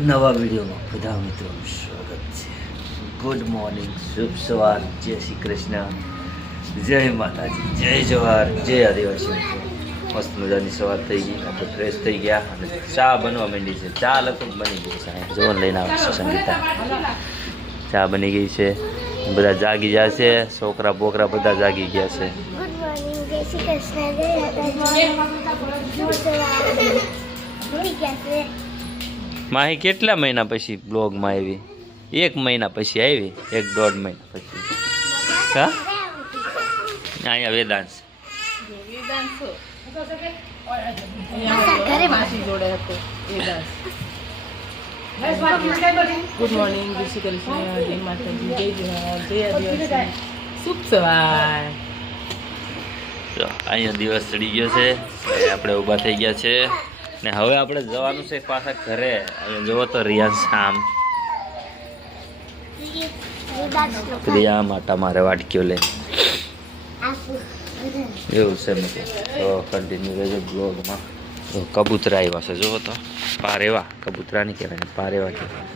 નવા વિડીયોમાં બધા મિત્રોનું સ્વાગત છે. ગુડ મોર્નિંગ શુભ સવાર, જય શ્રી કૃષ્ણ. જય માતાજી, જય જવાહર, જય આદિવાસી મસ્ત મજાની સવાર થઈ ગઈ, આપણે ફ્રેશ થઈ ગયા અને ચા બનવા માંડી છે. ચા લગભગ બની ગઈ છે જોન લઈને આવશે સંગીતા. ચા બની ગઈ છે. બધા જાગી ગયા છે. છોકરા બોકરા બધા જાગી ગયા છે. ગુડ મોર્નિંગ જય શ્રી કૃષ્ણ, જય માહી કેટલા મહિના પછી બ્લોગમાં આવી? એક મહિના પછી આવી? એક દોઢ મહિના પછી. હા? અહીંયા વેદાંશ. ગુડ મોર્નિંગ જય શ્રી કૃષ્ણ માતાજી જય જય શુભ સવાર. તો અહીંયા દિવસ ચડી ગયો છે. આપણે ઊભા થઈ ગયા છે. ને હવે આપણે જવાનું છે પાછા ઘરે. અહીંયા જોવો તો રિયાન્સ આમ રિયા માટા મારે વાટક્યો લે એવું છે મતલબ તો કન્ટિન્યુ રહેજો બ્લોગમાં કબૂતરા આવ્યા છે જોવો તો. પારેવા. કબૂતરા નહીં કહેવાય પારેવા કહેવાય.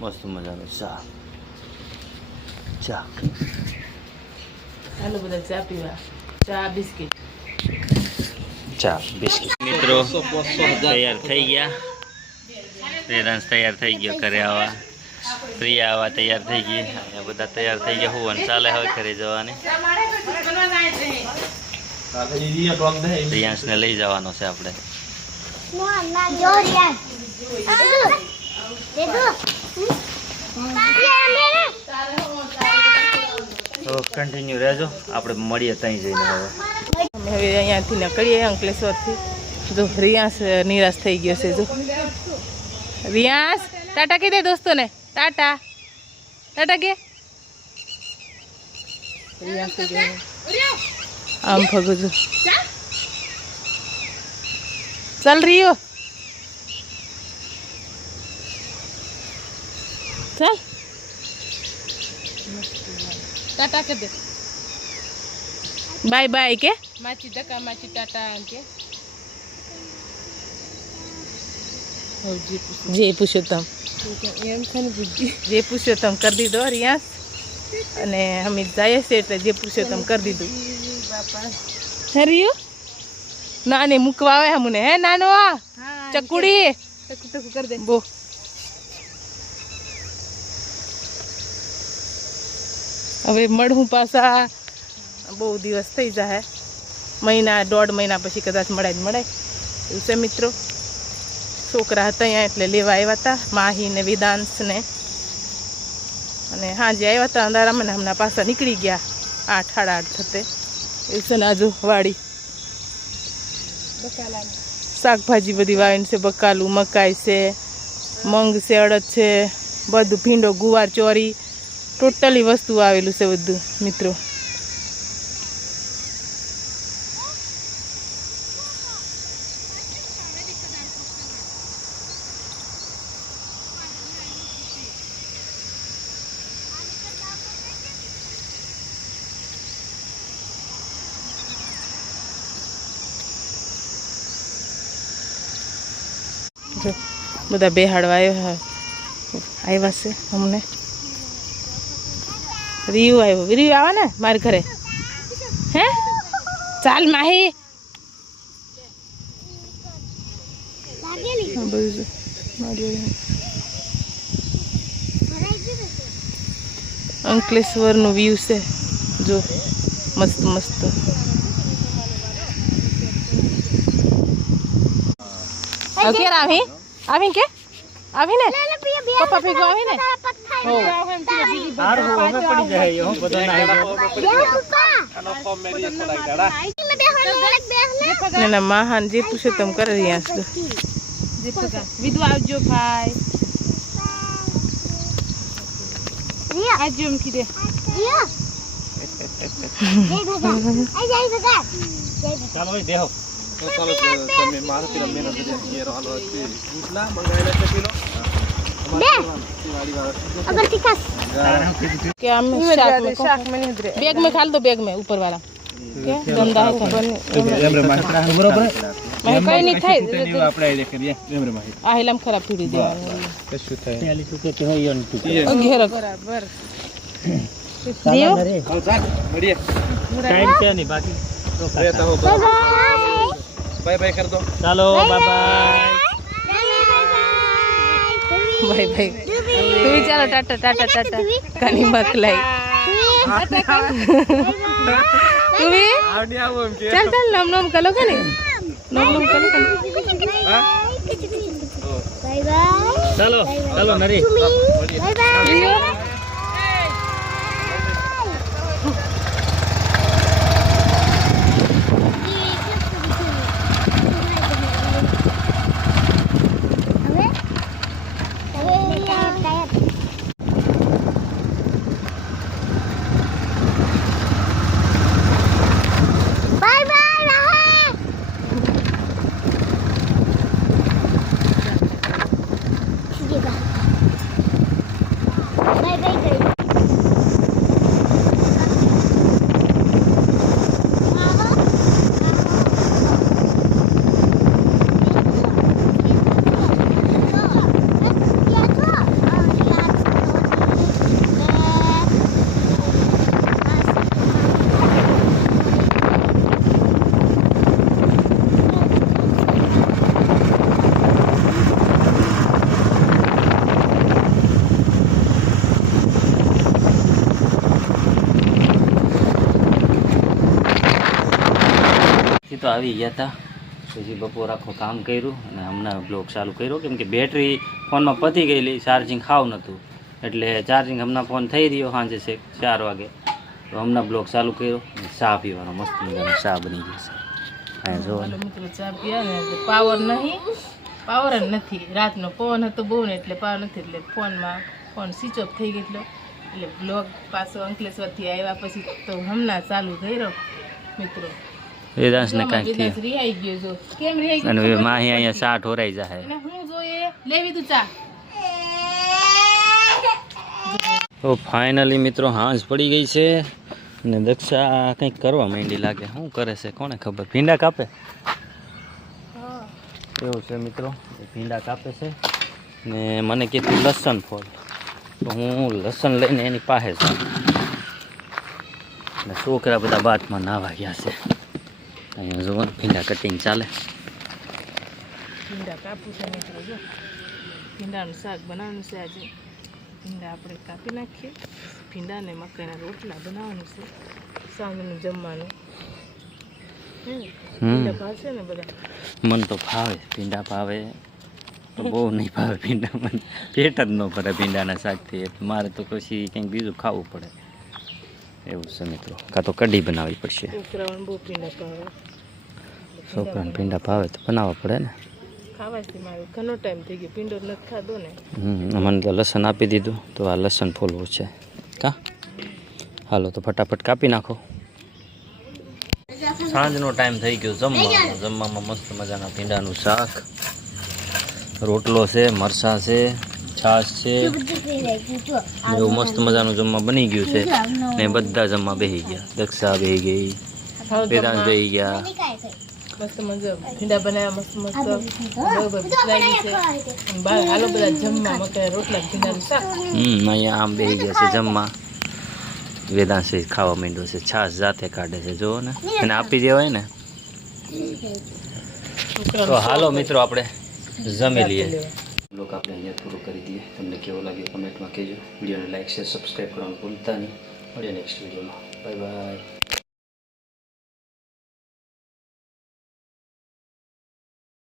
મસ્ત મજાનું ચા ચા ચાલો બધા ચા પીવા ચા બિસ્કિટ ચા બિસ્કિટ મિત્રો, તૈયાર થઈ ગયા. વેદાંશ તૈયાર થઈ ગયો કર્યા આવવા. પ્રિયા આવવા તૈયાર થઈ ગઈ. અહીંયા બધા તૈયાર થઈ ગયા. હું ચાલે હવે ઘરે જવાની. પ્રિયાંશને લઈ જવાનો છે આપણે. તો કન્ટિન્યુ રહેજો. આપણે મળીએ ત્યાં જઈને હવે. અમે હવે અહીંયાથી નીકળીએ અંકલેશ્વરથી. જો રિયાસ નિરાશ થઈ ગયો છે જો. રિયાસ ટાટા કહી દે દોસ્તોને. ટાટા ટાટા કે રિયાસ કહી દે. આમ ભગું ચાલ રિયો ચાલ ટાટા કે દે બાય બાય કે માચી ધક્કા માચી ટાટા કે જે પૂછ્યો જે કરી દીધો રિયાસ અને અમે જાય છે એટલે જે પુરુષોત્તમ કરી દીધું. હે ના ને મૂકવા આવે અમને હે નાનો ચકુડી? કર દે. બો. હવે મળું પાછા. બહુ દિવસ થઈ જાય મહિના દોઢ મહિના પછી કદાચ મળે જ મળે. એવું છે મિત્રો? છોકરા હતા અહીંયા એટલે લેવા આવ્યા હતા, માહી ને વેદાંશ ને. અને હાજે આવ્યા હતા અંધારામાં ને હમણાં પાછા નીકળી ગયા. આઠ, સાડા આઠ થતે. આજુ વાડી. શાકભાજી બધી વાવીને છે, બકાલું, મકાઈ છે, મંગ છે, અડદ છે, બધું ભીંડો, ગુવાર, ચોરી, ટોટલી વસ્તુ આવેલું છે બધું, મિત્રો. જો બધા બેહાડવા આવ્યા આવ્યા છે અમને. રીયુ આવ્યો રીયુ આવે ને મારા ઘરે. હે? ચાલ માહી. અંકલેશ્વરનું વ્યૂ છે. જો મસ્ત મસ્ત. હવે ક્યારે આવી આવી કે આવી ને પપ્પા ભેગો આવી ને ના ના મહાન જે પૂછે તમે કરે રહ્યા વિધુ આવજો ભાઈ રિયા આ જો એમ કીધે દિયો જય ભગવાન આ જય ભગવાન જય ભગવાન ચાલો ભાઈ દેહો તો ચાલો તમે મારા પેલા મેનો બિરયાની ઘેર આલો હતી ગુટલા મંગાવેલા છે કિલો બે દિવાળી વાળા અગર તીખાસ કે આમ શાક શાક में बैग में खाल दो बैग में ऊपर वाला क्या गंदा है खाली બરોબર मैं कहीं नहीं થાય આપણે દેખે બે એમરે માં આ હેલામ ખરાબ પીડી દેવાનું કશું થાય ઘેર બરાબર દિયો ચાલ ચાલ મળીએ ટાઈમ છે નહીં બાકી રહેતા હો બાય બાય બાય બાય કર દો ચાલો બાય. બાય તું બી ચાલો ટાટા ટાટા ટાટા કાની મકલાઈ તું બી આવડી આવો એમ કે. ચાલ ચાલ નમ નમ કલો કે નહીં નમ નમ કલો કે બાય બાય. ચાલો ચાલો નરી. બાય બાય બાય રાહે સીધે બાય બાય કરી એ તો આવી ગયા હતા પછી બપોર આખું કામ કર્યું અને હમણાં બ્લોગ ચાલુ કર્યો. કેમ કે બેટરી ફોનમાં પતી ગયેલી ચાર્જિંગ ખાવ નહોતું એટલે ચાર્જિંગ હમણાં ફોન થઈ રહ્યો સાંજે છે, ચાર વાગે. તો હમણાં બ્લોગ ચાલુ કર્યો ચા પીવાનો મસ્ત મજાનો ચા બની ગયો છે. પાવર નહીં. પાવર જ નથી. રાતનો પવન હતો બહુ ને એટલે પાવર નથી. એટલે ફોનમાં ફોન સ્વિચ ઓફ થઈ ગયેલો. એટલે બ્લોગ પાછો અંકલેશ્વરથી આવ્યા પછી તો હમણાં ચાલુ કર્યો. મિત્રો વેદાંશને કાંઈક વિનાશ થયું. અને હવે માહી અહીંયા ચા ઠોરાઈ જાય તું ફાઇનલી મિત્રો હાંસ પડી ગઈ છે અને દક્ષા કંઈક કરવા માંડી લાગે. શું કરે છે? કોને ખબર? ભીંડા કાપે? એવું છે મિત્રો. ભીંડા કાપે છે. ને મને કીધું લસણ ફોલ તો હું લસણ લઈને એની પાસે છું અને છોકરા બધા બાથમાં નાવા ગયા છે. અહીંયા જુઓ ભીંડા કટિંગ ચાલે ભીંડા કાપું છે મિત્રો જો ભીંડાનું શાક બનાવવાનું છે આજે ભીંડા આપણે કાપી નાખીએ ભીંડા ને મકાઈના રોટલા બનાવવાનું છે સાંજનું જમવાનું મન તો ભાવે ભીંડા ભાવે તો બહુ નહીં ભાવે ભીંડા મને પેટ જ ન ભરે ભીંડાના શાકથી મારે તો પછી કંઈક બીજું ખાવું પડે એવું છે મિત્રો. કાં તો કઢી બનાવવી પડશે. છોકરાને પીંડા ભાવે. તો બનાવવા પડે ને. ખાવા છે મારે ઘણો ટાઈમ થઈ ગયો. ભીંડો નથી ખાધો ને. હમ મને તો લસણ આપી દીધું તો આ લસણ ફોલવું છે કા? હાલો તો ફટાફટ કાપી નાખો. સાંજનો ટાઈમ થઈ ગયો જમવાનો. જમવામાં મસ્ત મજાના ભીંડાનું શાક. રોટલો છે મરસાં છે. છાશ છે. એવું મસ્ત મજાનું જમવા બની ગયું છે. ને બધા જમવા બેસી ગયા. દક્ષા બેસી ગઈ વેદાંત બેસી ગયા. મસ્ત મજા. ભીંડા બનાવ્યા મસ્ત મસ્ત. લાગી છે અને હાલો બધા જમવા મકાઈ રોટલા ભીંડાનું શાક. હમ અહીંયા આમ બેસી ગયા છે જમવા. વેદાંત છે ખાવા માંડ્યો છે. છાશ જાતે કાઢે છે જુઓ ને. એને આપી દેવાય ને. તો હાલો મિત્રો આપણે જમી લઈએ. બ્લોગ આપણે અહીંયા પૂરો કરી દઈએ. તમને કેવો લાગ્યો કમેન્ટમાં કહેજો. વિડીયોને લાઇક શેર સબસ્ક્રાઈબ કરવાનું ભૂલતા નહીં. મળીએ નેક્સ્ટ વિડીયોમાં. Bye bye